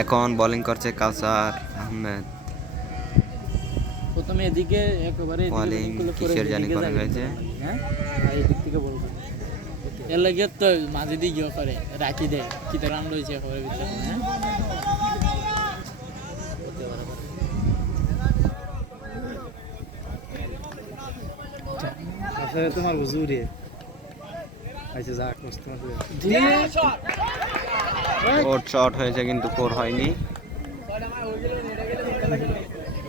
এখন বোলিং করছে কাউসার আহমেদ। প্রথমে এদিকে একেবারে বোলিং কিসের জানি করা হয়েছে। হ্যাঁ এদিক থেকে বল করে এর লাগে তো মাঝে দিয়ে গিয়ে করে রাখি দেয় কি তো রান রয়েছে একেবারে ভিতরে। হ্যাঁ আসলে তোমার হুজুরে আচ্ছা যা কষ্ট ওর শট হয়েছে কিন্তু ফোর হয়নি।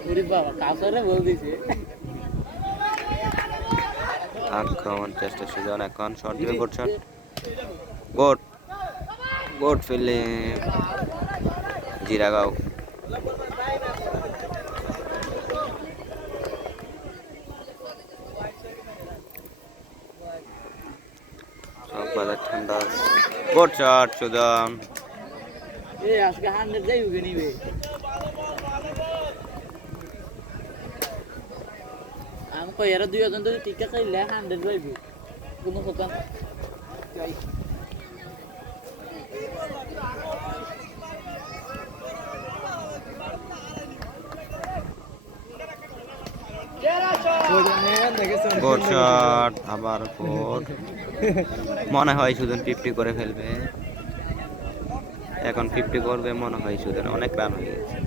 ওরে বাবা কাউসারে বল দিছে। আক্রমণ চেষ্টা সুজন এখন শট দিবে, good shot, good good fielding Jiragaon. বাজার ঠান্ডা, গুড শট সুজন। এই আজকে 100 যাই উগে নিবে। আমাকে এরা দুই জন যদি টিকা চাইলে 100 পাইবে কোনো কথা না। গুড শট, আবার ফোর। মনে হয় সুজন 50 করে ফেলবে, এখন 50 করবে মনে হয় সুজন, অনেক রান হয়ে গেছে।